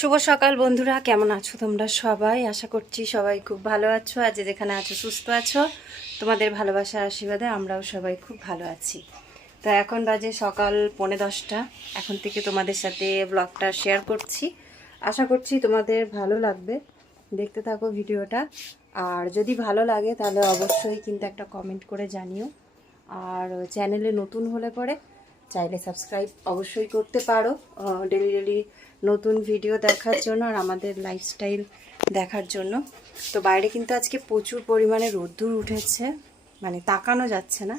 শুভ সকাল বন্ধুরা, কেমন আছো তোমরা সবাই? আশা করছি সবাই খুব ভালো আছো। আজ যেখানে আছো সুস্থ আছো, তোমাদের ভালোবাসার আশীর্বাদে আমরাও সবাই খুব ভালো আছি। তো এখন বাজে সকাল 10:45। এখন থেকে তোমাদের সাথে ব্লগটা শেয়ার করছি। আশা করছি তোমাদের ভালো লাগবে, দেখতে থাকো ভিডিওটা। আর যদি ভালো লাগে তাহলে অবশ্যই কিন্তু একটা কমেন্ট করে জানিও। আর চ্যানেলে নতুন হলে পরে চাইলে সাবস্ক্রাইব অবশ্যই করতে পারো, ডেলি ডেলি নতুন ভিডিও দেখার জন্য আর আমাদের লাইফস্টাইল দেখার জন্য। তো বাইরে কিন্তু আজকে প্রচুর পরিমাণে রোদ্দুর উঠেছে, মানে তাকানো যাচ্ছে না।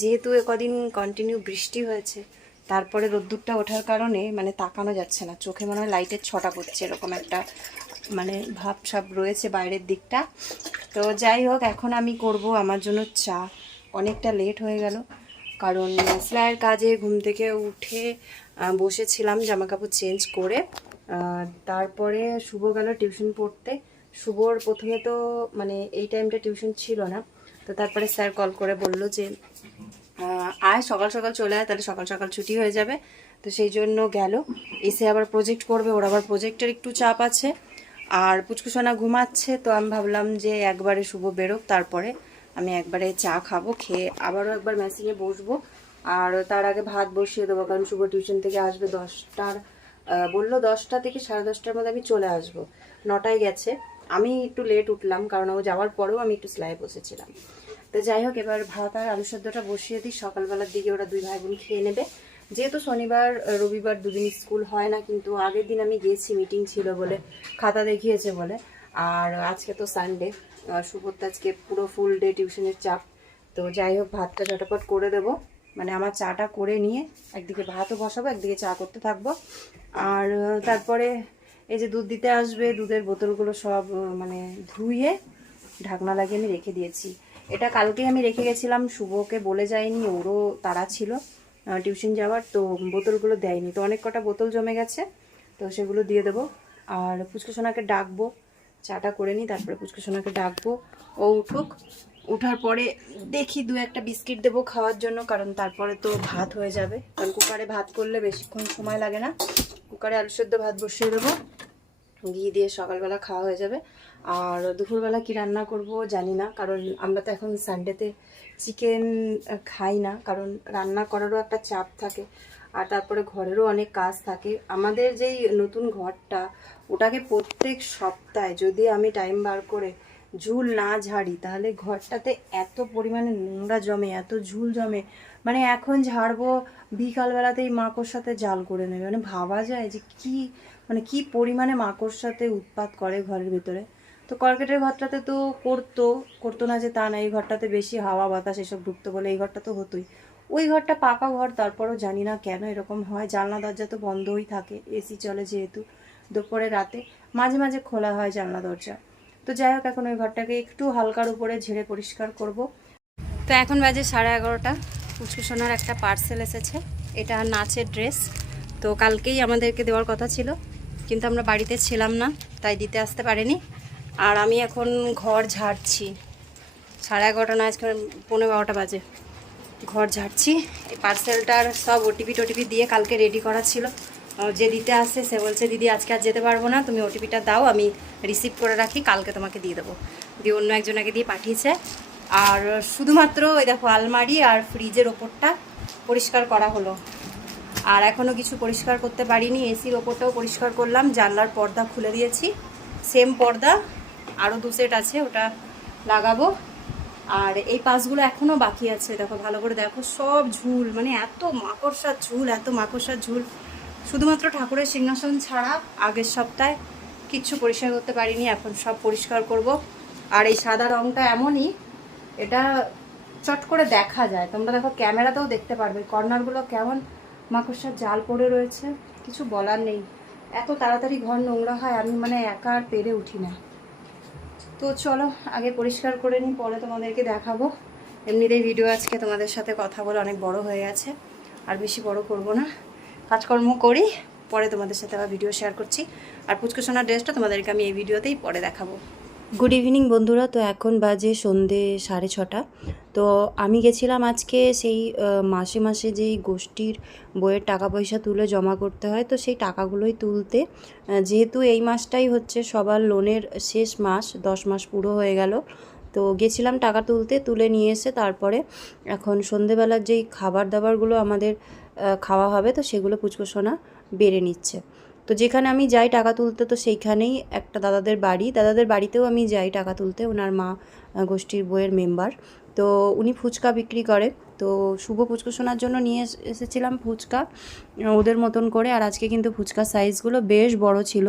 যেহেতু কদিন কন্টিনিউ বৃষ্টি হয়েছে, তারপরে রোদ্দুরটা ওঠার কারণে মানে তাকানো যাচ্ছে না, চোখে মনে হয় লাইটের ছটা পড়ছে, এরকম একটা মানে ভাবসাব রয়েছে বাইরের দিকটা। তো যাই হোক, এখন আমি করব আমার জন্য চা। অনেকটা লেট হয়ে গেল, কারণ সেলাইয়ের কাজে ঘুম থেকে উঠে বসেছিলাম জামা কাপড় চেঞ্জ করে। তারপরে শুভ গেল টিউশন পড়তে। শুভর প্রথমে তো মানে এই টাইমটা টিউশন ছিল না, তো তারপরে স্যার কল করে বলল যে আয় সকাল সকাল চলে আয়, তাহলে সকাল সকাল ছুটি হয়ে যাবে। তো সেই জন্য গেল, এসে আবার প্রজেক্ট করবে, ওর আবার প্রজেক্টের একটু চাপ আছে। আর পুচকুসোনা ঘুমাচ্ছে, তো আমি ভাবলাম যে একবারে শুভ বেরোক, তারপরে আমি একবারে চা খাবো, খেয়ে আবারও একবার মেশিনে বসবো। আর তার আগে ভাত বসিয়ে দেবো, কারণ শুভ টিউশন থেকে আসবে 10টার, বললো 10টা থেকে 10:30টার মধ্যে আমি চলে আসবো। 9টায় গেছে, আমি একটু লেট উঠলাম কারণ ও যাওয়ার পরেও আমি একটু সেলাই বসেছিলাম। তো যাই হোক, এবার ভাত আর আলু সেদ্ধটা বসিয়ে দিই, সকালবেলার দিকে ওরা দুই ভাই বোন খেয়ে নেবে। যেহেতু শনিবার রবিবার দুদিন স্কুল হয় না, কিন্তু আগের দিন আমি গেছি, মিটিং ছিল বলে, খাতা দেখিয়েছে বলে। আর আজকে তো সানডে, শুভর আজকে পুরো ফুল ডে টিউশনের চাপ। তো যাই হোক, ভাতটা ঝটাপট করে দেবো, মানে আমার চাটা করে নিয়ে একদিকে ভাতও বসাবো, একদিকে চা করতে থাকবো। আর তারপরে এই যে দুধ দিতে আসবে, দুধের বোতলগুলো সব মানে ধুয়ে ঢাকনা লাগিয়ে আমি রেখে দিয়েছি। এটা কালকে আমি রেখে গেছিলাম, শুভকে বলে যায়নি, ওরও তাড়া ছিল টিউশন যাওয়ার, তো বোতলগুলো দেয়নি, তো অনেক কটা বোতল জমে গেছে, তো সেগুলো দিয়ে দেবো। আর পুচকুসোনাকে ডাকবো, চাটা করে নিই, তারপরে পুচকুসোনাকে ডাকবো, ও উঠুক। উঠার পরে দেখি দু একটা বিস্কিট দেবো খাওয়ার জন্য, কারণ তারপরে তো ভাত হয়ে যাবে, কারণ কুকারে ভাত করলে বেশিক্ষণ সময় লাগে না। কুকারে আলু সেদ্ধ ভাত বসিয়ে দেবো, ঘি দিয়ে সকালবেলা খাওয়া হয়ে যাবে। আর দুপুরবেলা কি রান্না করব জানি না, কারণ আমরা তো এখন সানডেতে চিকেন খাই না, কারণ রান্না করারও একটা চাপ থাকে, আর তারপরে ঘরেরও অনেক কাজ থাকে। আমাদের যেই নতুন ঘরটা, ওটাকে প্রত্যেক সপ্তাহে যদি আমি টাইম বার করে ঝুল না ঝাড়ি, তাহলে ঘরটাতে এত পরিমাণে নোংরা জমে, এত ঝুল জমে, মানে এখন ঝাড়বো বিকালবেলাতেই মাকড়সাতে জাল করে নেবে, মানে ভাবা যায় যে কি মানে কি পরিমাণে মাকড়সাতে উৎপাত করে ঘরের ভিতরে। তো কর্কেটের ঘরটাতে তো করতো না যে তা না, এই ঘরটাতে বেশি হাওয়া বাতাস এসব ঢুকতো বলে এই ঘরটা তো হতোই। ওই ঘরটা পাকা ঘর, তারপরও জানি না কেন এরকম হয়। জানলা দরজা তো বন্ধই থাকে, এসি চলে যেহেতু, দুপুরে রাতে মাঝে মাঝে খোলা হয় জানলা দরজা। তো যাই হোক, এখন ওই ঘরটাকে একটু হালকার উপরে ঝেড়ে পরিষ্কার করব। তো এখন বাজে 11:30। পুচকুসোনার একটা পার্সেল এসেছে, এটা নাচের ড্রেস। তো কালকেই আমাদেরকে দেওয়ার কথা ছিল, কিন্তু আমরা বাড়িতে ছিলাম না, তাই দিতে আসতে পারিনি। আর আমি এখন ঘর ঝাড়ছি, 11:30 না, আজকে 11:15 বাজে, ঘর ঝাড়ছি। এই পার্সেলটার সব ওটিপি টোটিপি দিয়ে কালকে রেডি করা ছিল। যে দিতে আসছে সে বলছে দিদি আজকে আর যেতে পারবো না, তুমি ওটিপিটা দাও, আমি রিসিভ করে রাখি, কালকে তোমাকে দিয়ে দেবো। দিয়ে অন্য একজনকে দিয়ে পাঠিয়েছে। আর শুধুমাত্র ওই দেখো আলমারি আর ফ্রিজের ওপরটা পরিষ্কার করা হলো, আর এখনও কিছু পরিষ্কার করতে পারিনি। এসির ওপরটাও পরিষ্কার করলাম, জানলার পর্দা খুলে দিয়েছি, সেম পর্দা আরও 2 সেট আছে, ওটা লাগাবো। আর এই পাশগুলো এখনও বাকি আছে, দেখো ভালো করে দেখো, সব ঝুল, মানে এত মাকড়সার ঝুল, এত মাকড়সার ঝুল। শুধুমাত্র ঠাকুরের সিংহাসন ছাড়া আগের সপ্তাহে কিচ্ছু পরিষ্কার করতে পারিনি, এখন সব পরিষ্কার করব। আর এই সাদা রঙটা এমনই, এটা চট করে দেখা যায়, তোমরা দেখো ক্যামেরাতেও দেখতে পারবে, কর্নারগুলো কেমন মাকড়সার জাল পড়ে রয়েছে, কিছু বলার নেই। এত তাড়াতাড়ি ঘর নোংরা হয়, আমি মানে একা আর পেরে উঠি না। তো চলো আগে পরিষ্কার করে নিই, পরে তোমাদেরকে দেখাবো। এমনিতেই ভিডিও আজকে তোমাদের সাথে কথা বলে অনেক বড় হয়ে গেছে, আর বেশি বড় করব না, কাজকর্ম করি, পরে তোমাদের সাথে আবার ভিডিও শেয়ার করছি। আর পুচকুসোনার ড্রেসটা তোমাদেরকে আমি এই ভিডিওতেই পরে দেখাবো। গুড ইভিনিং বন্ধুরা। তো এখন বাজে সন্ধে 6:30। তো আমি গেছিলাম আজকে সেই মাসে মাসে যেই গোষ্ঠীর বইয়ের টাকা পয়সা তুলে জমা করতে হয়, তো সেই টাকাগুলোই তুলতে। যেহেতু এই মাসটাই হচ্ছে সবার লোনের শেষ মাস, 10 মাস পুরো হয়ে গেল। তো গেছিলাম টাকা তুলে নিয়ে এসে তারপরে এখন সন্ধেবেলার যেই খাবার দাবারগুলো আমাদের খাওয়া হবে, তো সেগুলো পুচকুসোনা বেড়ে নিচ্ছে। তো যেখানে আমি যাই টাকা তুলতে, তো সেইখানেই একটা দাদাদের বাড়িতেও আমি যাই টাকা তুলতে। ওনার মা গোষ্ঠীর বইয়ের মেম্বার, তো উনি ফুচকা বিক্রি করে। তো শুভ পুচকুসোনার জন্য নিয়ে এসেছিলাম ফুচকা ওদের মতন করে। আর আজকে কিন্তু ফুচকার সাইজগুলো বেশ বড় ছিল।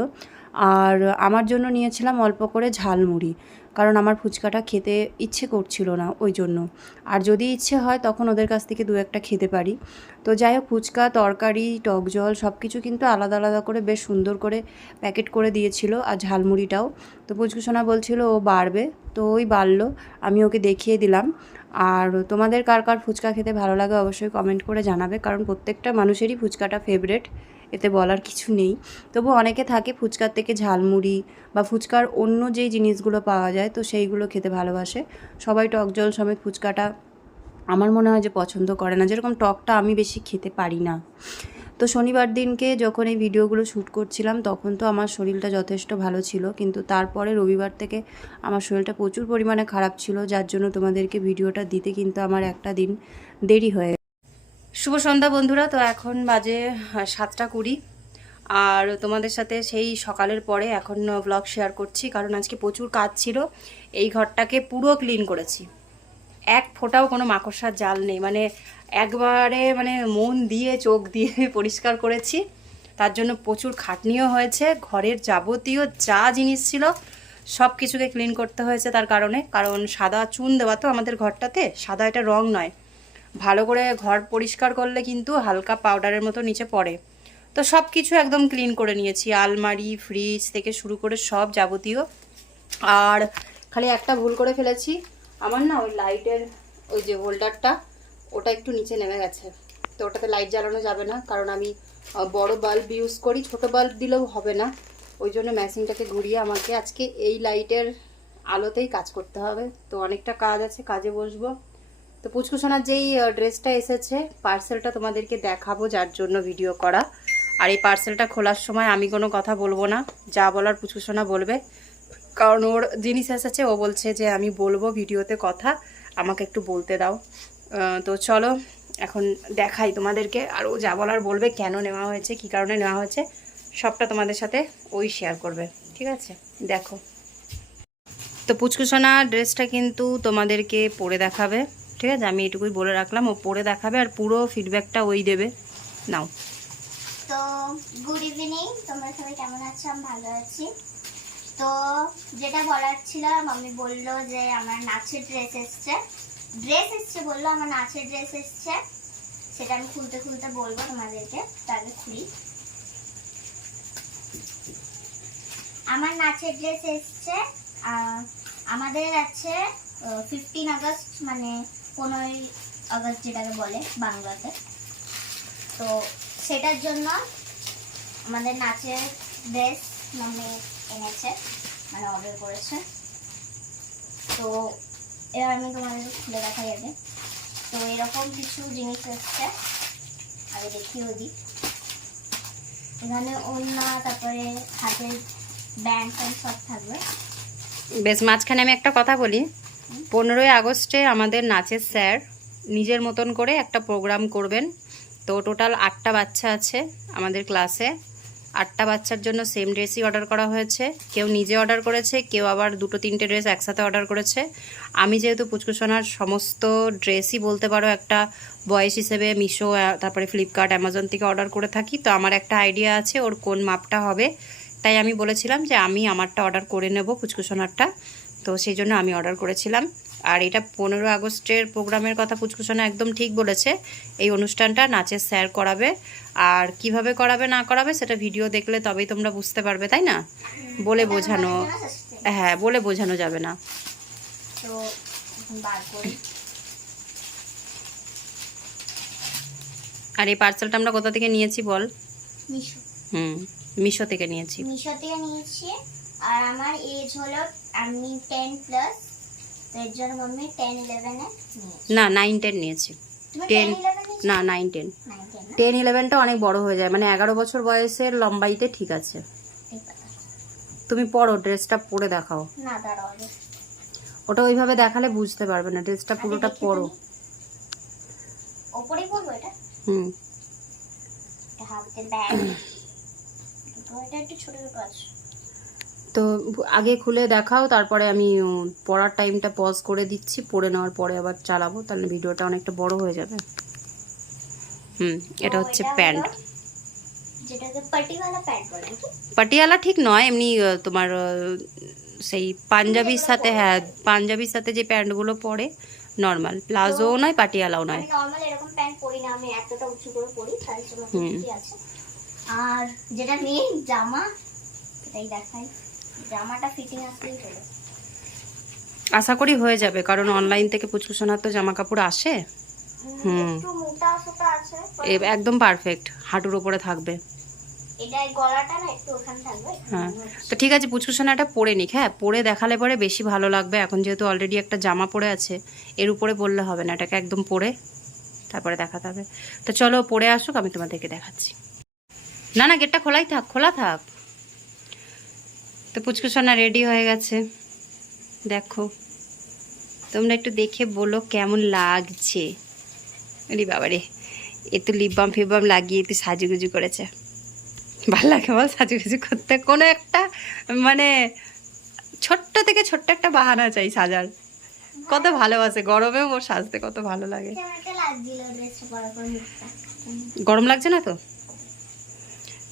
আর আমার জন্য নিয়েছিলাম অল্প করে ঝালমুড়ি, কারণ আমার ফুচকাটা খেতে ইচ্ছে করছিল না ওই জন্য। আর যদি ইচ্ছে হয় তখন ওদের কাছ থেকে দু একটা খেতে পারি। তো যাই হোক, ফুচকা, তরকারি, টক জল সব কিছু কিন্তু আলাদা আলাদা করে বেশ সুন্দর করে প্যাকেট করে দিয়েছিল, আর ঝালমুড়িটাও। তো পুচকুসোনা বলছিল ও বাড়বে, তো ওই বাড়লো, আমি ওকে দেখিয়ে দিলাম। আর তোমাদের কার কার ফুচকা খেতে ভালো লাগে অবশ্যই কমেন্ট করে জানাবে, কারণ প্রত্যেকটা মানুষেরই ফুচকাটা ফেভারেট, এতে বলার কিছু নেই। তবু অনেকে থাকে ফুচকার থেকে ঝালমুড়ি বা ফুচকার অন্য যেই জিনিসগুলো পাওয়া যায়, তো সেইগুলো খেতে ভালোবাসে। সবাই টক জল সমেত ফুচকাটা আমার মনে হয় যে পছন্দ করে না, যেরকম টকটা আমি বেশি খেতে পারি না। তো শনিবার দিনকে যখন এই ভিডিওগুলো শ্যুট করছিলাম তখন তো আমার শরীরটা যথেষ্ট ভালো ছিল, কিন্তু তারপরে রবিবার থেকে আমার শরীরটা প্রচুর পরিমাণে খারাপ ছিল, যার জন্য তোমাদেরকে ভিডিওটা দিতে কিন্তু আমার একটা দিন দেরি হয়ে। শুভ সন্ধ্যা বন্ধুরা। তো এখন বাজে 7:20, আর তোমাদের সাথে সেই সকালের পরে এখন ব্লগ শেয়ার করছি, কারণ আজকে প্রচুর কাজ ছিল। এই ঘরটাকে পুরো ক্লিন করেছি, এক ফোঁটাও কোনো মাকড়সার জাল নেই, মানে একবারে মানে মন দিয়ে চোখ দিয়ে পরিষ্কার করেছি। তার জন্য প্রচুর খাটনিও হয়েছে। ঘরের যাবতীয় যা জিনিস ছিল সব কিছুকে ক্লিন করতে হয়েছে, তার কারণ সাদা চুন দেওয়া তো আমাদের ঘরটাতে, সাদা এটা রং নয়। ভালো করে ঘর পরিষ্কার করলে কিন্তু হালকা পাউডারের মতো নিচে পড়ে। তো সব কিছু একদম ক্লিন করে নিয়েছি, আলমারি, ফ্রিজ থেকে শুরু করে সব যাবতীয়। আর খালি একটা ভুল করে ফেলেছি, আমার না ওই লাইটের ওই যে হোল্ডারটা, ওটা একটু নিচে নেমে গেছে। তো ওটাতে লাইট জ্বালানো যাবে না, কারণ আমি বড় বাল্ব ইউজ করি, ছোট বাল্ব দিলেও হবে না। ওই জন্য মেশিনটাকে ঘুরিয়ে আমাকে আজকে এই লাইটের আলোতেই কাজ করতে হবে। তো অনেকটা কাজ আছে, কাজে বসবো। তো পুচকুসোনার যেই ড্রেসটা এসেছে, পার্সেলটা তোমাদেরকে দেখাবো, যার জন্য ভিডিও করা। আর এই পার্সেলটা খোলার সময় আমি কোনো কথা বলবো না, যা বলার পুচকুসোনা বলবে, কারণ ওর জিনিস এসেছে। ও বলছে যে আমি বলবো ভিডিওতে কথা, আমাকে একটু বলতে দাও। তো চলো এখন দেখাই তোমাদেরকে, আর ও যা বলার বলবে, কেন নেওয়া হয়েছে, কী কারণে নেওয়া হয়েছে, সবটা তোমাদের সাথে ওই শেয়ার করবে। ঠিক আছে, দেখো। তো পুচকুসোনা ড্রেসটা কিন্তু তোমাদেরকে পরে দেখাবে, ঠিক আছে? আমি এটুকুই বলে রাখলাম, ও পরে দেখাবে আর পুরো ফিডব্যাকটা ওই দেবে। নাও। তো গুড ইভিনিং, তোমরা সবাই কেমন আছো? আমি ভালো আছি। তো যেটা বলার ছিল, মাম্মি বললো যে আমার নাচের ড্রেস এসছে বললো আমার নাচের ড্রেস এসছে, সেটা আমি খুলতে খুলতে বলবো তোমাদেরকে। তাহলে খুলি। আমার নাচের ড্রেস এসছে। আমাদের আছে 15 আগস্ট, মানে 15ই আগস্ট যেটাকে বলে বাংলাতে। তো সেটার জন্য আমাদের নাচের ড্রেস মাম্মি এনেছে, মানে অর্ডার করেছে। তো এবার আমি তোমাদের খুলে দেখা যাবে। তো এরকম কিছু জিনিস এসছে, আগে দেখিয়ে দিই। এখানে ওড়না, তারপরে হাতের ব্যান্ড ফ্যান্ড সব থাকবে। বেশ, মাঝখানে আমি একটা কথা বলি। 15ই আগস্টে আমাদের নাচের স্যার নিজের মতন করে একটা প্রোগ্রাম করবেন। তো টোটাল 8টা বাচ্চা আছে আমাদের ক্লাসে। 8টা বাচ্চার জন্য সেম ড্রেসই অর্ডার করা হয়েছে। কেউ নিজে অর্ডার করেছে, কেউ আবার 2-3টে ড্রেস একসাথে অর্ডার করেছে। আমি যেহেতু পুচকুসোনার সমস্ত ড্রেসই বলতে পারো একটা বয়স হিসেবে মিশো, তারপরে ফ্লিপকার্ট, অ্যামাজন থেকে অর্ডার করে থাকি। তো আমার একটা আইডিয়া আছে ওর কোন মাপটা হবে, তাই আমি বলেছিলাম যে আমি আমারটা অর্ডার করে নেব, পুচকুসোনারটা। তো সেই জন্য আমি অর্ডার করেছিলাম। আর এটা 15 আগস্টের প্রোগ্রামের কথা পুচকুসোনা একদম ঠিক বলেছে। এই অনুষ্ঠানটা নাচের স্যার করাবে, আর কিভাবে করাবে না করাবে সেটা ভিডিও দেখলে তবেই তোমরা বুঝতে পারবে, তাই না? বলে বোঝানো, হ্যাঁ, বলে বোঝানো যাবে না। তো বার করি। আর এই পার্সেলটা আমরা কোথা থেকে নিয়েছি বল? মিশো। মিশো থেকে নিয়েছি। মিশো থেকে নিয়েছি। আর আমার এজ হলো আমি 10+, তো এর জন্য মাম্মি 10-11 নিয়েছি। না 9-10 নিয়েছি। তুমি 10 10-11 নিয়েছো? না 9-10। 9-10 না? 10-11টা অনেক বড় হয়ে যায়, মানে 11 বছর বয়সের লম্বাইতে ঠিক আছে। ঠিক আছে। তুমি পরো, ড্রেসটা পরে দেখাও। না দাঁড়াও আগে। ওটা ওইভাবে দেখালে বুঝতে পারবে না, ড্রেসটা পুরোটা দেখি পরো। তুমি। ওপরেই পরবো এটা? হুম। এটা হাতে ব্যাগ। তো এটা একটু ছোট ছোট আছে। তো আগে খুলে দেখাও, তারপরে আমি পড়ার টাইমটা পজ করে দিচ্ছি, পড়ে নেওয়ার পরে আবার চালাবো, তাহলে ভিডিওটা অনেকটা বড় হয়ে যাবে। এটা তো হচ্ছে এটা প্যান্ট। হলো যেটাকে পাটিওয়ালা প্যান্ট বলে নাকি? পাটিয়ালা ঠিক নয়, এমনি তোমার সেই পাঞ্জাবির সাথে, হ্যাঁ পাঞ্জাবির সাথে যে প্যান্টগুলো পরে নর্মাল, প্লাজোও নয় পাটিয়ালাও নয়। আমি নরমাল এরকম প্যান্ট পরি না, আমি এতটা উঁচু করে পরি, তাই জন্য ঠিকই আছে। আর যেটা মেন জামা, এটাই দেখাই, জামাটা ফিটিং আসলেই হলো। আশা করি হয়ে যাবে, কারণ অনলাইন থেকে পুচকু সোনার তো জামা কাপড় আসে। একটু মোটা সোটা আছে, একদম পারফেক্ট, হাঁটুর ওপরে থাকবে। এটা গলাটা না একটু ওখানে থাকবে। হ্যাঁ, তো ঠিক আছে পুচকু সোনাটা পরে নিক। হ্যাঁ, পরে দেখালে পরে বেশি ভালো লাগবে। এখন যেহেতু অলরেডি একটা জামা পরে আছে, এর উপরে পরলে হবে না, এটাকে একদম পরে তারপরে দেখাতে হবে। তো চলো পরে আসুক, আমি তোমাদেরকে দেখাচ্ছি। না না, গেটটা খোলাই থাক, খোলা থাক। তো পুচকু সোনা রেডি হয়ে গেছে, দেখো। তোমরা একটু দেখে বলো কেমন লাগছে। আরে বাবারে, এ তো লিপ বাম ফিপ বাম লাগিয়ে একটু সাজুগুজু করেছে। ভাল লাগে বল সাজুগুজু করতে? কোনো একটা মানে ছোট্ট থেকে ছোট্ট একটা বাহানা চাই সাজার। কত ভালোবাসে, গরমেও ওর সাজতে কত ভালো লাগে। কেমন লাগছিল ড্রেসটা পরার পর মুখটা? গরম লাগছে না তো?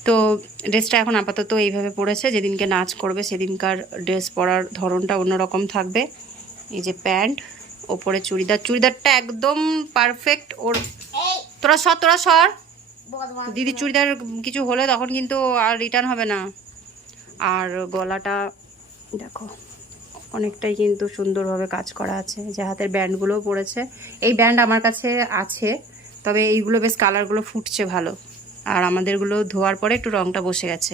তো ড্রেসটা এখন আপাতত এইভাবে পরেছে, যেদিনকে নাচ করবে সেদিনকার ড্রেস পরার ধরনটা অন্যরকম থাকবে। এই যে প্যান্ট, ওপরে চুড়িদার, চুড়িদারটা একদম পারফেক্ট ওর। এই তোরা সর। বদমাস দিদি চুড়িদার কিছু হলে তখন কিন্তু আর রিটার্ন হবে না। আর গলাটা দেখো অনেকটাই কিন্তু সুন্দরভাবে কাজ করা আছে, যে হাতের ব্যান্ডগুলোও পড়েছে। এই ব্যান্ড আমার কাছে আছে, তবে এইগুলো বেশ কালারগুলো ফুটছে ভালো, আর আমাদেরগুলো ধোয়ার পরে একটু রংটা বসে গেছে।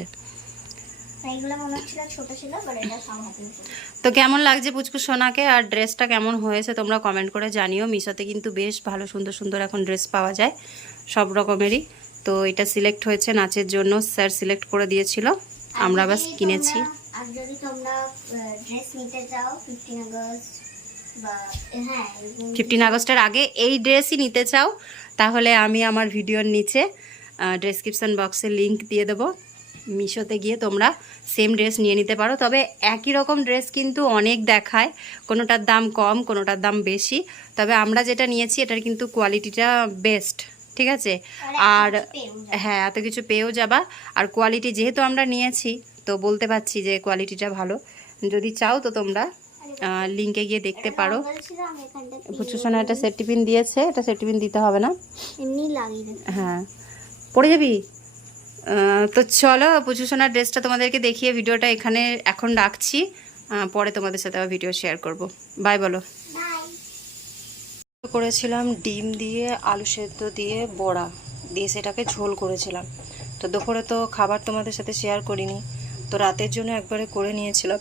এইগুলো মনে হচ্ছিল ছোট ছিল, বাট এটা সামহাতে ছিল। তো কেমন লাগছে পুচকু সোনাকে, আর ড্রেসটা কেমন হয়েছে তোমরা কমেন্ট করে জানিও। মিশোতে কিন্তু বেশ ভালো সুন্দর সুন্দর এখন ড্রেস পাওয়া যায় সব রকমেরই। তো এটা সিলেক্ট হয়েছে নাচের জন্য, স্যার সিলেক্ট করে দিয়েছিল, আমরা বাস কিনেছি। আর যদি তোমরা ড্রেস নিতে চাও 15 আগস্ট বা হ্যাঁ 15 আগস্টের আগে এই ড্রেসই নিতে চাও, তাহলে আমি আমার ভিডিওর নিচে ডেসক্রিপশন বক্সে লিংক দিয়ে দেবো। মিশোতে গিয়ে তোমরা সেম ড্রেস নিয়ে নিতে পারো, তবে একই রকম ড্রেস কিন্তু অনেক দেখায়, কোনোটার দাম কম কোনোটার দাম বেশি, তবে আমরা যেটা নিয়েছি এটার কিন্তু কোয়ালিটিটা বেস্ট, ঠিক আছে। আর হ্যাঁ, এত কিছু পেয়েও যাবা, আর কোয়ালিটি যেহেতু আমরা নিয়েছি তো বলতে পারছি যে কোয়ালিটিটা ভালো। যদি চাও তো তোমরা লিঙ্কে গিয়ে দেখতে পারো। পুচকু সোনা একটা সেফটি পিন দিয়েছে, এটা সেফটি পিন দিতে হবে না, এমনি লাগিয়ে দেবে। হ্যাঁ পরে যাবি। তো চলো পুচকু সোনার ড্রেসটা তোমাদেরকে দেখিয়ে ভিডিওটা এখানে এখন রাখছি, পরে তোমাদের সাথে আবার ভিডিও শেয়ার করব। বাই বলো। করেছিলাম ডিম দিয়ে আলু সেদ্ধ দিয়ে বড়া দিয়ে, সেটাকে ঝোল করেছিলাম। তো দুপুরে তো খাবার তোমাদের সাথে শেয়ার করিনি, তো রাতের জন্য একবারে করে নিয়েছিলাম।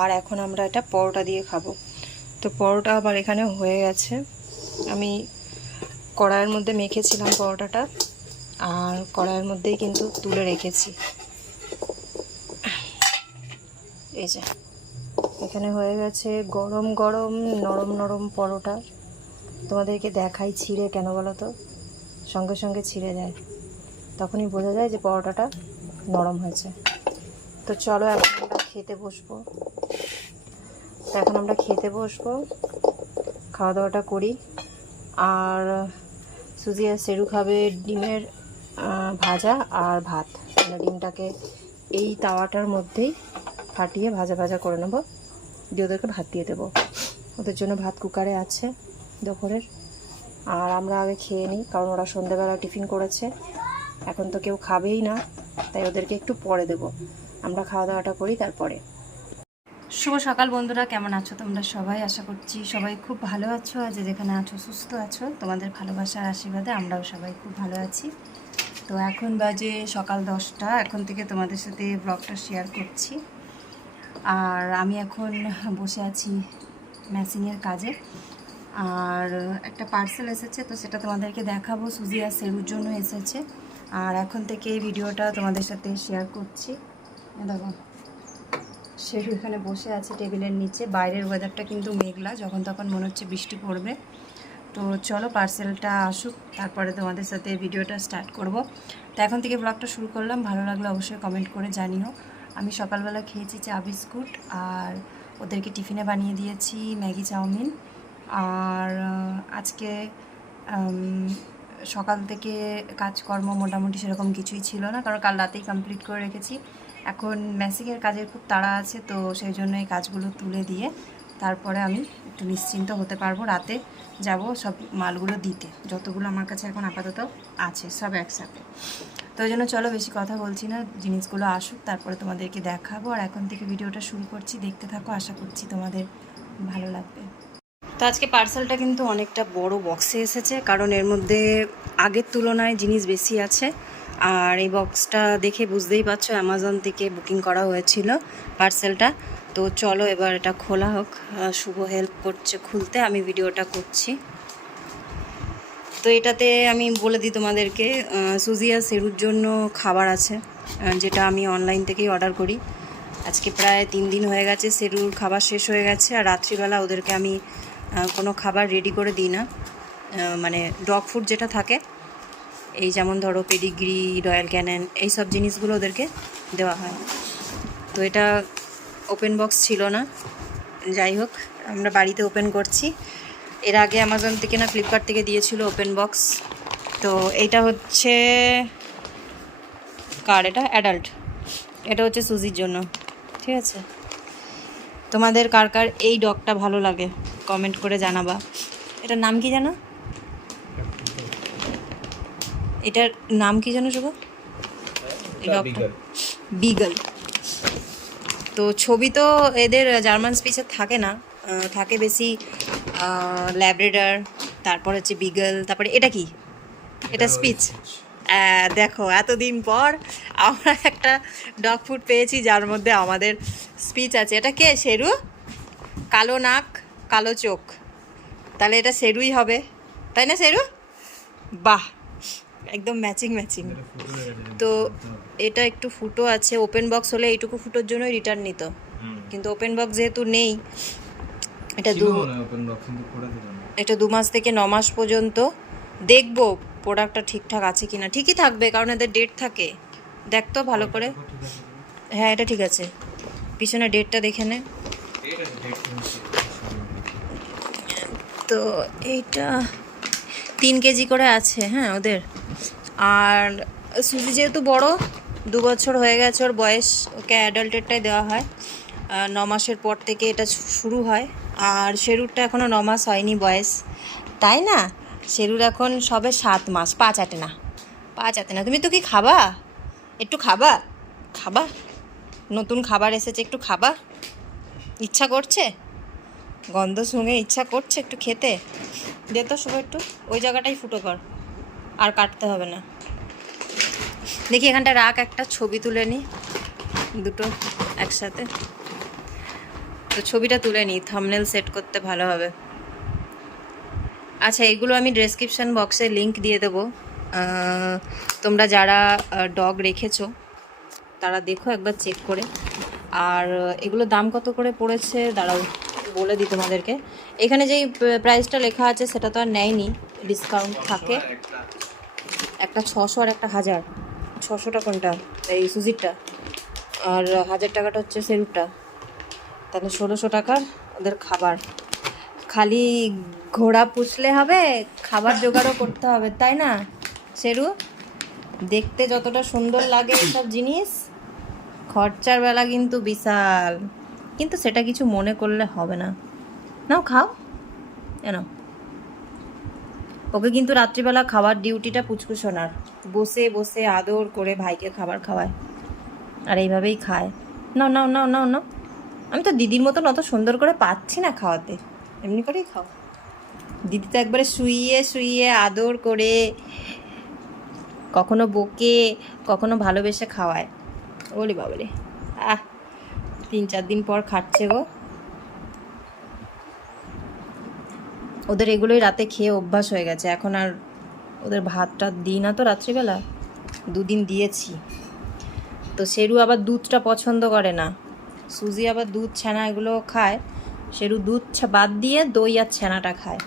আর এখন আমরা এটা পরোটা দিয়ে খাবো। তো পরোটা আবার এখানে হয়ে গেছে, আমি কড়াইয়ের মধ্যে মেখেছিলাম পরোটাটা, আর কড়াইয়ের মধ্যেই কিন্তু তুলে রেখেছি। এই যে এখানে হয়ে গেছে গরম গরম নরম নরম পরোটা। তোমাদেরকে দেখাই ছিঁড়ে, কেন বলো তো? সঙ্গে সঙ্গে ছিঁড়ে যায়, তখনই বোঝা যায় যে পরোটাটা নরম হয়েছে। তো চলো এখন আমরা খেতে বসবো। খাওয়া দাওয়াটা করি। আর সুজি আর সেরু খাবে ডিমের ভাজা আর ভাত, মানে ডিমটাকে এই তাওয়াটার মধ্যেই ফাটিয়ে ভাজা ভাজা করে নেবো, দিয়ে ওদেরকে ভাত দিয়ে দেবো। ওদের জন্য ভাত কুকারে আছে দুপুরের। আর আমরা আগে খেয়ে নিই, কারণ ওরা সন্ধ্যেবেলা টিফিন করেছে, এখন তো কেউ খাবেই না, তাই ওদেরকে একটু পরে দেবো। আমরা খাওয়া দাওয়াটা করি তারপরে। শুভ সকাল বন্ধুরা, কেমন আছো তোমরা সবাই? আশা করছি সবাই খুব ভালো আছো, আজ যেখানে আছো সুস্থ আছো। তোমাদের ভালোবাসার আশীর্বাদে আমরাও সবাই খুব ভালো আছি। তো এখন বাজে সকাল 10টা, এখন থেকে তোমাদের সাথে ব্লগটা শেয়ার করছি। আর আমি এখন বসে আছি ম্যাচিংয়ের কাজে। আর একটা পার্সেল এসেছে, তো সেটা তোমাদেরকে দেখাবো। সুজি আর সেরুর জন্য এসেছে। আর এখন থেকে এই ভিডিওটা তোমাদের সাথে শেয়ার করছি। দেখো সেরু এখানে বসে আছে টেবিলের নিচে। বাইরের ওয়েদারটা কিন্তু মেঘলা, যখন তখন মনে হচ্ছে বৃষ্টি পড়বে। তো চলো পার্সেলটা আসুক, তারপরে তোমাদের সাথে ভিডিওটা স্টার্ট করব। তো এখন থেকে ব্লগটা শুরু করলাম। ভালো লাগলে অবশ্যই কমেন্ট করে জানিও। আমি সকালবেলা খেয়েছি চা বিস্কুট, আর ওদেরকে টিফিনে বানিয়ে দিয়েছি ম্যাগি চাউমিন। আর আজকে সকাল থেকে কাজকর্ম মোটামুটি সেরকম কিছুই ছিল না, কারণ কাল রাতেই কমপ্লিট করে রেখেছি। এখন ম্যাচিংয়ের কাজের খুব তাড়া আছে, তো সেই জন্য এই কাজগুলো তুলে দিয়ে তারপরে আমি একটু নিশ্চিন্ত হতে পারবো। রাতে যাব সব মালগুলো দিতে, যতগুলো আমার কাছে এখন আপাতত আছে সব একসাথে। তো ওই জন্য চলো বেশি কথা বলছি না, জিনিসগুলো আসুক তারপরে তোমাদেরকে দেখাবো। আর এখন থেকে ভিডিওটা শুরু করছি, দেখতে থাকো। আশা করছি তোমাদের ভালো লাগবে। তো আজকে পার্সেলটা কিন্তু অনেকটা বড় বক্সে এসেছে, কারণ এর মধ্যে আগের তুলনায় জিনিস বেশি আছে। আর এই বক্সটা দেখে বুঝতেই পারছো অ্যামাজন থেকে বুকিং করা হয়েছিল পার্সেলটা। তো চলো এবার এটা খোলা হোক। শুভ হেল্প করছে খুলতে, আমি ভিডিওটা করছি। তো এটাতে আমি বলে দিই তোমাদেরকে, সুজি আর সেরুর জন্য খাবার আছে, যেটা আমি অনলাইন থেকেই অর্ডার করি। আজকে প্রায় 3 দিন হয়ে গেছে সেরুর খাবার শেষ হয়ে গেছে। আর রাত্রিবেলা ওদেরকে আমি কোনো খাবার রেডি করে দিই না, মানে ডগ ফুড যেটা থাকে, এই যেমন ধরো পেডিগ্রি, রয়্যাল ক্যানেন, এই সব জিনিসগুলো ওদেরকে দেওয়া হয়। তো এটা ওপেন বক্স ছিল না, যাই হোক আমরা বাড়িতে ওপেন করছি। এর আগে অ্যামাজন থেকে না ফ্লিপকার্ট থেকে দিয়েছিল ওপেন বক্স। তো এইটা হচ্ছে কার, এটা অ্যাডাল্ট, এটা হচ্ছে সুজির জন্য, ঠিক আছে। তোমাদের কার কার এই ডগটা ভালো লাগে কমেন্ট করে জানাবা। এটার নাম কি জানো? এটার নাম কি জানো শুভ? বিগল। তো ছবি তো এদের জার্মান স্পিচের থাকে না, থাকে বেশি ল্যাব্রাডর, তারপর হচ্ছে বিগল, তারপরে এটা কি, এটা স্পিচ। দেখো এতদিন পর আমরা একটা ডগ ফুড পেয়েছি যার মধ্যে আমাদের স্পিচ আছে। এটা কে? শেরু। কালো নাক, কালো চোখ, তাহলে এটা শেরুই হবে, তাই না শেরু? বাহ, একদম ম্যাচিং ম্যাচিং। তো এটা একটু ফুটো আছে, ওপেন বক্স হলে এইটুকু ফুটোর জন্যই রিটার্ন নিত, কিন্তু ওপেন বক্স যেহেতু নেই, এটা 2 মাস থেকে 9 মাস পর্যন্ত দেখবো প্রোডাক্টটা ঠিকঠাক আছে কিনা। ঠিকই থাকবে, কারণ এদের ডেট থাকে। দেখ তো ভালো করে। হ্যাঁ এটা ঠিক আছে, পিছনে ডেটটা দেখে নে। তো এইটা 3 কেজি করে আছে, হ্যাঁ ওদের। আর সুজি যেহেতু বড়, 2 বছর হয়ে গেছে ওর বয়স, ওকে অ্যাডাল্টেরটাই দেওয়া হয়। 9 মাসের পর থেকে এটা শুরু হয়। আর শেরুরটা এখনও 9 মাস হয়নি বয়স, তাই না? শেরুর এখন সবে 7 মাস। পা চাটে না, পা চাটে না। তুমি তো কি খাবা? একটু খাবা? খাবা? নতুন খাবার এসেছে, একটু খাবা? ইচ্ছা করছে? গন্ধ শুঙে ইচ্ছা করছে একটু খেতে? দে তো শুভ একটু, ওই জায়গাটাই ফুটো কর, আর কাটতে হবে না। দেখি এখানটা রাখ, একটা ছবি তুলে নিই দুটো একসাথে। তো ছবিটা তুলে নিই, থাম্বনেল সেট করতে ভালো হবে। আচ্ছা এগুলো আমি ডেসক্রিপশান বক্সে লিংক দিয়ে দেবো, তোমরা যারা ডগ রেখেছো তারা দেখো একবার চেক করে। আর এগুলো দাম কত করে পড়েছে দাঁড়াও বলে দিই তোমাদেরকে। এখানে যেই প্রাইসটা লেখা আছে সেটা তো আর নেয়নি, ডিসকাউন্ট থাকে। একটা 600 আর একটা 1000। 600টা কোনটা? এই সুজিরটা, আর 1000 টাকাটা হচ্ছে সেরুরটা। তাহলে 1600 টাকার ওদের খাবার। খালি ঘোড়া পুষলে হবে, খাবার জোগাড়ও করতে হবে, তাই না শেরু? দেখতে যতটা সুন্দর লাগে এইসব জিনিস, খরচার বেলা কিন্তু বিশাল। কিন্তু সেটা কিছু মনে করলে হবে না। নাও খাও, কেন? ওকে কিন্তু রাত্রিবেলা খাওয়ার ডিউটিটা পুচকু সোনার, বসে বসে আদর করে ভাইকে খাবার খাওয়ায়, আর এইভাবেই খায়। নাও নাও নাও নাও নাও। আমি তো দিদির মতন অত সুন্দর করে পাচ্ছি না খাওয়াতে, এমনি করেই খাও। দিদি তো একবারে শুইয়ে শুইয়ে আদর করে, কখনো বকে, কখনো ভালোবেসে খাওয়ায়। ওরে বাবারে, 3-4 দিন পর খাচ্ছে গো। ওদের এগুলোই রাতে খেয়ে অভ্যাস হয়ে গেছে, এখন আর ওদের ভাতটা দিই না তো রাত্রিবেলা, 2 দিন দিয়েছি। তো শেরু আবার দুধটা পছন্দ করে না, সুজি আবার দুধ ছানা এগুলো খায়, শেরু দুধ বাদ দিয়ে দই আর ছানাটা খায়,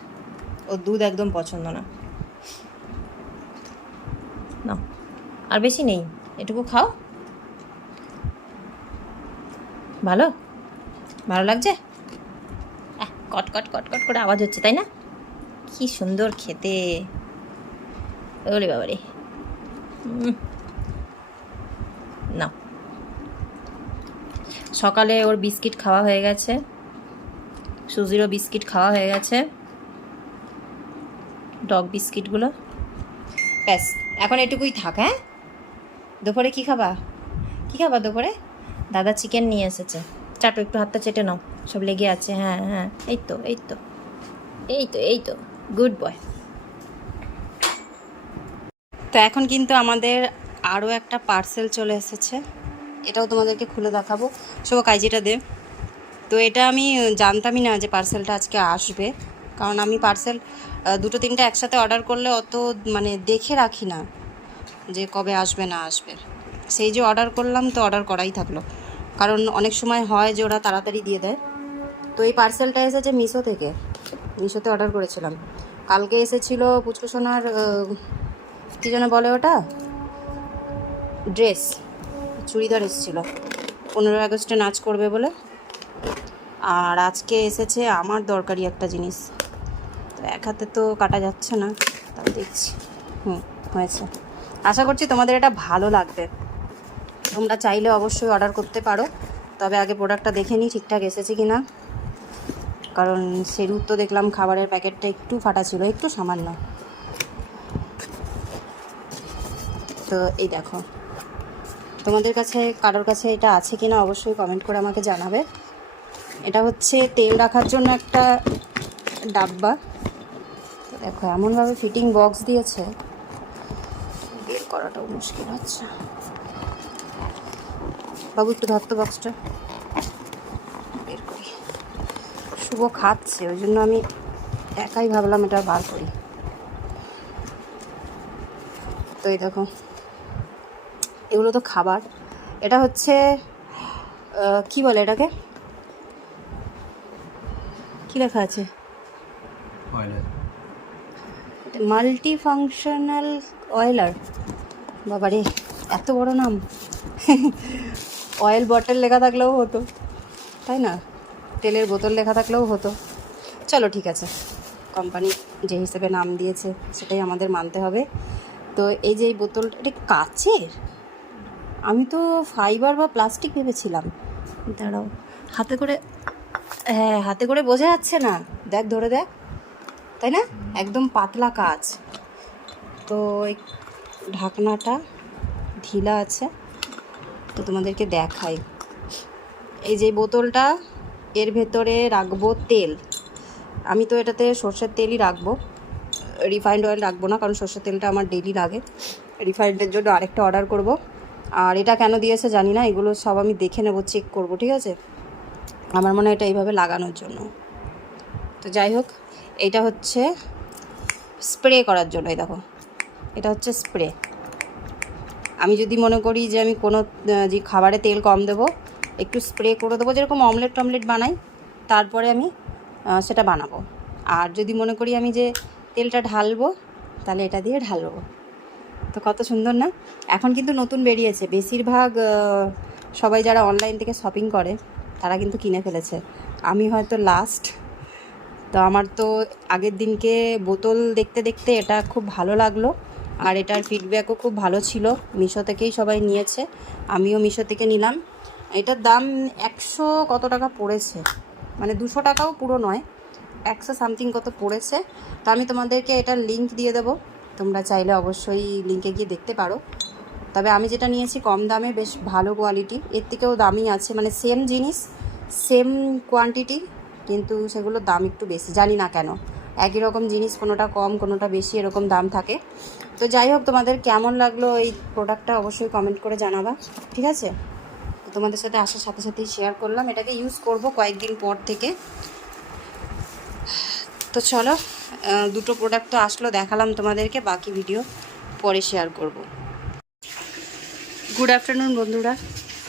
ও দুধ একদম পছন্দ না। না আর বেশি নেই, এটুকু খাও। ভালো ভালো লাগছে? কট কট কট কট করে আওয়াজ হচ্ছে তাই না? কি সুন্দর খেতে, ওরে বাবারে। না, সকালে ওর বিস্কিট খাওয়া হয়ে গেছে, সুজিরও বিস্কিট খাওয়া হয়ে গেছে, ডগ বিস্কিটগুলো। ব্যাস, এখন এটুকুই থাক। হ্যাঁ, দুপুরে কি খাবা? কি খাবা দুপুরে? দাদা চিকেন নিয়ে এসেছে, চাটো, একটু হাতটা চেটে নাও, সব লেগে আছে। হ্যাঁ হ্যাঁ, এই তো এই তো এই তো এই তো, গুড বয়। তো এখন কিন্তু আমাদের আরও একটা পার্সেল চলে এসেছে, এটাও তোমাদেরকে খুলে দেখাবো। সব কাইজিটা দে। তো এটা আমি জানতামই না যে পার্সেলটা আজকে আসবে, কারণ আমি পার্সেল 2-3টে একসাথে অর্ডার করলে অত মানে দেখে রাখি না যে কবে আসবে না আসবে। সেই যে অর্ডার করলাম, তো অর্ডার করাই থাকলো, কারণ অনেক সময় হয় যে ওরা তাড়াতাড়ি দিয়ে দেয়। তো এই পার্সেলটা এসেছে মিশো থেকে, মিশোতে অর্ডার করেছিলাম। কালকে এসেছিলো পুচকুসোনার কী যেন বলে ওটা, ড্রেস, চুড়িদার এসেছিলো 15 আগস্টে নাচ করবে বলে। আর আজকে এসেছে আমার দরকারি একটা জিনিস, তো এক হাতে তো কাটা যাচ্ছে না, তাও দেখছি। হয়েছে। আশা করছি তোমাদের এটা ভালো লাগবে, তোমরা চাইলে অবশ্যই অর্ডার করতে পারো, তবে আগে প্রোডাক্টটা দেখে নিই ঠিকঠাক এসেছে কি না, কারণ শেরুর তো দেখলাম খাবারের প্যাকেটটা একটু ফাটা ছিল, একটু সামান্য। তো এই দেখো, তোমাদের কাছে কারোর কাছে এটা আছে কি না অবশ্যই কমেন্ট করে আমাকে জানাবে। এটা হচ্ছে তেল রাখার জন্য একটা ডাব্বা। দেখো এমনভাবে ফিটিং বক্স দিয়েছে, বের করাটাও মুশকিল হচ্ছে। বাবু একটু ধরতো বক্সটা, বের করি। শুভ খাচ্ছে, ওই জন্য আমি একাই ভাবলাম এটা বার করি। তো এই দেখো, এগুলো তো খাবার। এটা হচ্ছে কি বলে এটাকে, কি লেখা আছে? Multi functional Euler. বাবারে এত বড় নাম! অয়েল বটল লেখা থাকলেও হতো, তাই না? তেলের বোতল লেখা থাকলেও হতো। চলো ঠিক আছে, কোম্পানি যে হিসেবে নাম দিয়েছে সেটাই আমাদের মানতে হবে। তো এই যে এই বোতলটা, এটা কাচের, আমি তো ফাইবার বা প্লাস্টিক ভেবেছিলাম। দাঁড়াও, হাতে করে, হ্যাঁ হাতে করে বোঝা যাচ্ছে না, দেখ ধরে দেখ, তাই না? একদম পাতলা কাচ। তো এই ঢাকনাটা ঢিলা আছে, তো তোমাদেরকে দেখাই। এই যে বোতলটা, এর ভেতরে রাখবো তেল। আমি তো এটাতে সর্ষের তেলই রাখবো, রিফাইন্ড অয়েল রাখবো না, কারণ সর্ষের তেলটা আমার ডেলি লাগে। রিফাইন্ডের জন্য আরেকটা অর্ডার করব। আর এটা কেন দিয়েছে জানি না, এগুলো সব আমি দেখে নেবো, চেক করব, ঠিক আছে? আমার মনে হয় এটা এইভাবে লাগানোর জন্য। তো যাই হোক, এইটা হচ্ছে স্প্রে করার জন্য। এই দেখো, এটা হচ্ছে স্প্রে। আমি যদি মনে করি যে আমি কোনো যে খাবারে তেল কম দেবো, একটু স্প্রে করে দেবো, যেরকম অমলেট টমলেট বানাই, তারপরে আমি সেটা বানাবো। আর যদি মনে করি আমি যে তেলটা ঢালবো, তাহলে এটা দিয়ে ঢালবো। তো কত সুন্দর না? এখন কিন্তু নতুন বেরিয়েছে, বেশিরভাগ সবাই যারা অনলাইন থেকে শপিং করে তারা কিন্তু কিনে ফেলেছে। আমি হয়তো লাস্ট। তো আমার তো আগের দিনকে বোতল দেখতে দেখতে এটা খুব ভালো লাগলো, আর এটার ফিডব্যাকও খুব ভালো ছিল। মিশো থেকেই সবাই নিয়েছে, আমিও মিশো থেকে নিলাম। এটার দাম 100 কত টাকা পড়েছে, মানে 200 টাকাও পুরো নয়, 100 সামথিং কত পড়েছে। তো আমি তোমাদেরকে এটার লিঙ্ক দিয়ে দেবো, তোমরা চাইলে অবশ্যই লিঙ্কে গিয়ে দেখতে পারো। তবে আমি যেটা নিয়েছি কম দামে, বেশ ভালো কোয়ালিটি, এর থেকেও দামি আছে, মানে সেম জিনিস সেম কোয়ান্টিটি, কিন্তু সেগুলোর দাম একটু বেশি, জানি না কেন। একই রকম জিনিস কোনোটা কম কোনোটা বেশি, এরকম দাম থাকে। তো যাই হোক, তোমাদের কেমন লাগলো এই প্রোডাক্টটা অবশ্যই কমেন্ট করে জানাবা, ঠিক আছে? তো তোমাদের সাথে আসার সাথে সাথেই শেয়ার করলাম। এটাকে ইউজ করব কয়েকদিন পর থেকে। তো চলো, দুটো প্রোডাক্ট তো আসলো, দেখালাম তোমাদেরকে, বাকি ভিডিও পরে শেয়ার করব। গুড আফটারনুন বন্ধুরা।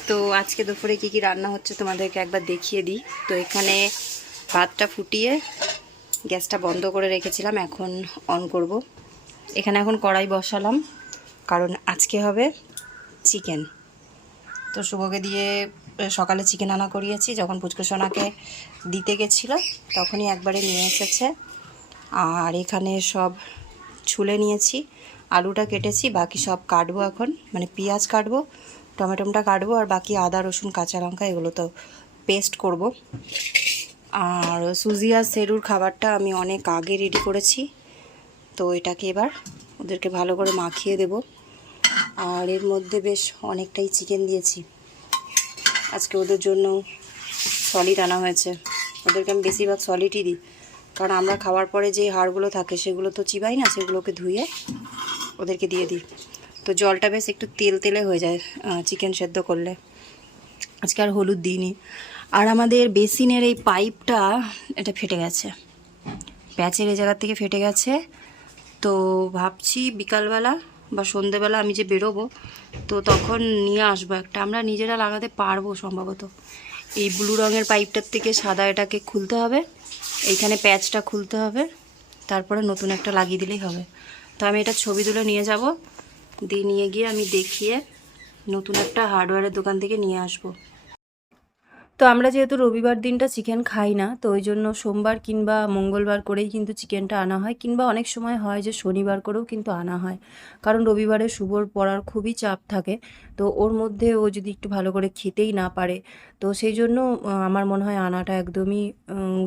তো আজকে দুপুরে কী কী রান্না হচ্ছে তোমাদেরকে একবার দেখিয়ে দিই। তো এখানে ভাতটা ফুটিয়ে গ্যাসটা বন্ধ করে রেখেছিলাম, এখন অন করব। এখানে এখন কড়াই বসালাম, কারণ আজকে হবে চিকেন। তো শুভকে দিয়ে সকালে চিকেন আনা করিয়েছি, যখন পুচকুসোনাকে দিতে গেছিলো তখনই একবারে নিয়ে এসেছে। আর এখানে সব ছুলে নিয়েছি, আলুটা কেটেছি, বাকি সব কাটবো এখন, মানে পেঁয়াজ কাটবো, টমেটোটা কাটবো, আর বাকি আদা রসুন কাঁচা লঙ্কা এগুলো তো পেস্ট করব। আর সুজি আর সেরুর খাবারটা আমি অনেক আগে রেডি করেছি, তো এটাকে এবার ওদেরকে ভালো করে মাখিয়ে দেব। আর এর মধ্যে বেশ অনেকটাই চিকেন দিয়েছি, আজকে ওদের জন্য সলিড আনা হয়েছে। ওদেরকে আমি বেশিরভাগ সলিডই দিই, কারণ আমরা খাওয়ার পরে যে হাড়গুলো থাকে সেগুলো তো চিবাই না, সেগুলোকে ধুয়ে ওদেরকে দিয়ে দিই। তো জলটা বেশ একটু তেল তেলে হয়ে যায় চিকেন সেদ্ধ করলে। আজকে আর হলুদ দিইনি। আর আমাদের বেসিনের এই পাইপটা এটা ফেটে গেছে, প্যাচের এই জায়গা থেকে ফেটে গেছে। তো ভাবছি বিকালবেলা বা সন্ধেবেলা আমি যে বেরোবো, তো তখন নিয়ে আসবো একটা। আমরা নিজেরা লাগাতে পারবো সম্ভবত। এই ব্লু রঙের পাইপটার থেকে সাদা এটাকে খুলতে হবে, এইখানে প্যাচটা খুলতে হবে, তারপরে নতুন একটা লাগিয়ে দিলেই হবে। তো আমি এটা ছবি তুলে নিয়ে যাব, দিয়ে নিয়ে গিয়ে আমি দেখিয়ে নতুন একটা হার্ডওয়্যারের দোকান থেকে নিয়ে আসবো। তো আমরা যেহেতু রবিবার দিনটা চিকেন খাই না, তো ওই জন্য সোমবার কিংবা মঙ্গলবার করেই কিন্তু চিকেনটা আনা হয়, কিংবা অনেক সময় হয় যে শনিবার করেও কিন্তু আনা হয়, কারণ রবিবারে শুভর পড়ার খুবই চাপ থাকে। তো ওর মধ্যে ও যদি একটু ভালো করে খেতেই না পারে, তো সেই জন্য আমার মনে হয় আনাটা একদমই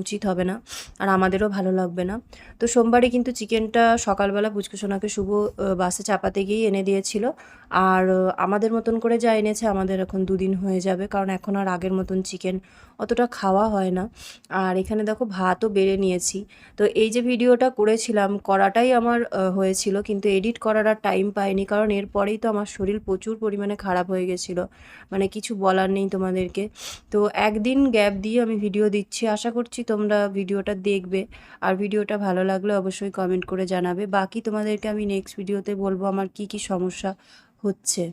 উচিত হবে না, আর আমাদেরও ভালো লাগবে না। তো সোমবারে কিন্তু চিকেনটা সকালবেলা পুচকুসোনাকে শুভ বাসে চাপাতে গিয়েই এনে দিয়েছিল। আর আমাদের মতন করে যা এনেছে আমাদের এখন 2 দিন হয়ে যাবে, কারণ এখন আর আগের মতন চিকেন অতটা খাওয়া হয় না। আর এখানে দেখো ভাতও বেড়ে নিয়েছি। তো এই যে ভিডিওটা করেছিলাম, করাটাই আমার হয়েছিল, কিন্তু এডিট করার আর টাইম পাইনি, কারণ এরপরেই তো আমার শরীর প্রচুর পরিমাণে খারাপ হয়ে গেছিলো, মানে কিছু বলার নেই তোমাদেরকে। তো একদিন গ্যাপ দিয়ে আমি ভিডিও দিচ্ছি, আশা করছি তোমরা ভিডিওটা দেখবে। আর ভিডিওটা ভালো লাগলে অবশ্যই কমেন্ট করে জানাবে। বাকি তোমাদেরকে আমি নেক্সট ভিডিওতে বলবো আমার কি কি সমস্যা হচ্ছে।